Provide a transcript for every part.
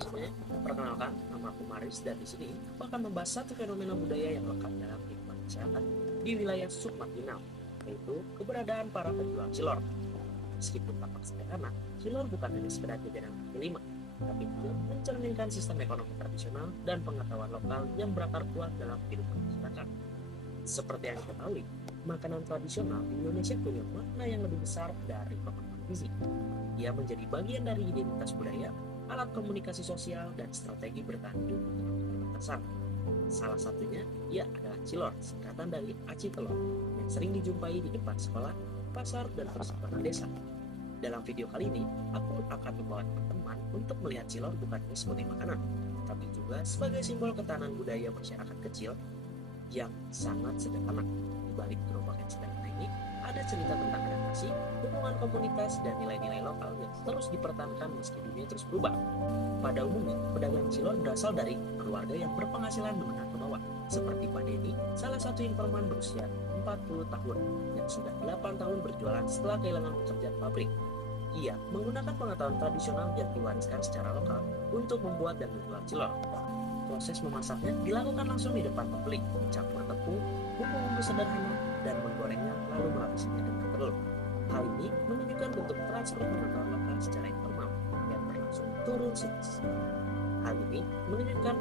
semuanya, perkenalkan, nama aku Maris dan di sini aku akan membahas satu fenomena budaya yang lekat dalam kehidupan masyarakat di wilayah submarginal, yaitu keberadaan para penjual cilor. Meskipun tampak sederhana, cilor bukan hanya sekedar jajanan kaki lima, tapi juga mencerminkan sistem ekonomi tradisional dan pengetahuan lokal yang berakar kuat dalam kehidupan masyarakat. Seperti yang diketahui, makanan tradisional di Indonesia punya makna yang lebih besar dari pemenuhan gizi. Ia menjadi bagian dari identitas budaya, alat komunikasi sosial, dan strategi bertahan hidup di tengah keterbatasan. Salah satunya, ia adalah cilor, singkatan dari aci telur, yang sering dijumpai di depan sekolah, pasar, dan persimpangan desa. Dalam video kali ini, aku akan membawa teman-teman untuk melihat cilor bukan hanya sebagai makanan, tapi juga sebagai simbol ketahanan budaya masyarakat kecil yang sangat sederhana. Di balik gerobak yang sederhana ini, ada cerita tentang adaptasi, hubungan komunitas, dan nilai-nilai lokal yang terus dipertahankan meski dunia terus berubah. Pada umumnya, pedagang cilor berasal dari keluarga yang berpenghasilan menengah ke bawah, seperti Pak Denny, salah satu informan berusia 40 tahun, yang sudah 8 tahun berjualan setelah kehilangan pekerjaan pabrik. Ia menggunakan pengetahuan tradisional yang diwariskan secara lokal untuk membuat dan menjual cilor. Proses memasaknya dilakukan langsung di depan pembeli, mencampur tepung, bumbu-bumbu sederhana, dan menggorengnya lalu melapisinya dengan telur. Hal ini menunjukkan bentuk transfer pengetahuan lokal secara informal yang berlangsung turun Hal ini menunjukkan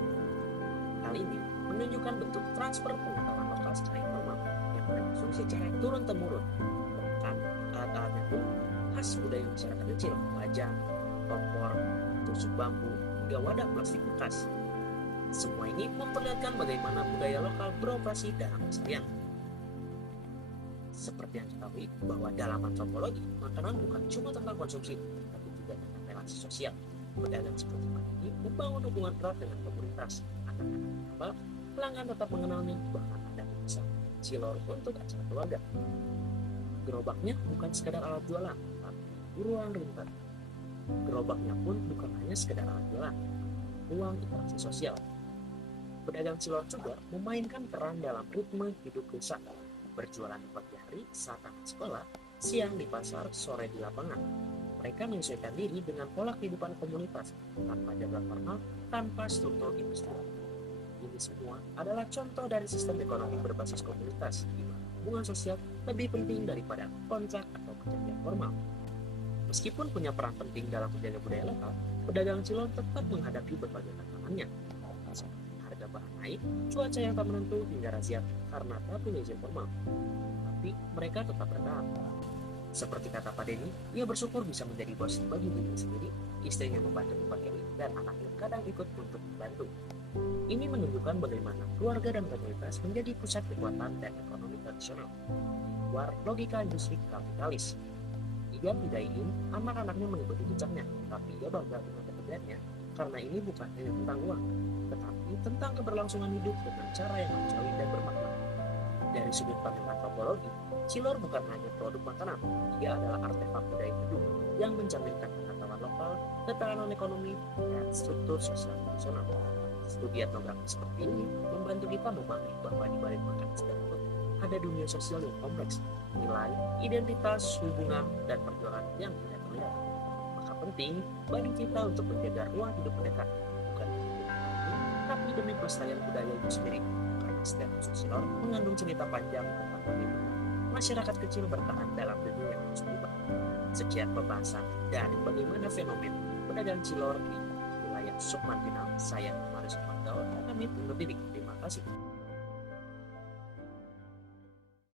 hal ini menunjukkan bentuk transfer pengetahuan lokal secara informal yang berlangsung secara turun temurun. Bahkan alat-alatnya pun khas budaya masyarakat kecil, wajan, kompor, tusuk bambu, hingga wadah plastik bekas. Semua ini memperlihatkan bagaimana budaya lokal beroperasi dalam keseharian. Seperti yang diketahui bahwa dalam antropologi, makanan bukan cuma tentang konsumsi, tapi juga tentang relasi sosial. Pedagang seperti ini membangun hubungan erat dengan komunitas. Anak-anak apa, pelanggan tetap mengenalnya, bahkan ada memesan cilor untuk acara keluarga. Gerobaknya bukan sekadar alat jualan, tapi ruang rintan. Gerobaknya pun bukan hanya sekadar alat jualan, ruang interaksi sosial. Pedagang cilor juga memainkan peran dalam ritme hidup desa, berjualan di pagi hari saat anak sekolah, siang di pasar, sore di lapangan. Mereka menyesuaikan diri dengan pola kehidupan komunitas, tanpa jadwal formal, tanpa struktur industri. Ini semua adalah contoh dari sistem ekonomi berbasis komunitas, di mana hubungan sosial lebih penting daripada kontrak atau perjanjian formal. Meskipun punya peran penting dalam menjaga budaya lokal, pedagang cilor tetap menghadapi berbagai tantangannya. Harga bahan naik, cuaca yang tak menentu, hingga razia karena tak punya izin formal. Tapi mereka tetap bertahan. Seperti kata Pak Denny, ia bersyukur bisa menjadi bos bagi dirinya sendiri, istrinya membantu di pagi, dan anaknya kadang ikut untuk membantu. Ini menunjukkan bagaimana keluarga dan komunitas menjadi pusat kekuatan dan ekonomi tradisional, di luar logika industri kapitalis. Ia tidak ingin anak-anaknya mengikuti jejaknya, tapi ia bangga dengan pekerjaannya, karena ini bukan hanya tentang uang, tetapi tentang keberlangsungan hidup dengan cara yang manusiawi dan bermakna. Dari sudut pandang antropologi, cilor bukan hanya produk makanan, ia adalah artefak budaya hidup yang mencerminkan pengetahuan lokal, ketahanan ekonomi, dan struktur sosial nasional. Studi etnografi seperti ini membantu kita memahami bahwa di balik makanan tersebut ada dunia sosial yang kompleks, nilai, identitas, hubungan, dan perjuangan yang tidak terlihat. Maka penting bagi kita untuk menjaga ruang hidup mereka, bukan demi tapi demi pelestarian budaya itu sendiri. Karena setiap sosial mengandung cerita panjang tentang bagaimana masyarakat kecil bertahan dalam dunia yang terus berubah. Sekian pembahasan dari bagaimana fenomena pedagang cilor di wilayah submarginal. Saya Maris Mandau, kami undur diri. Terima kasih.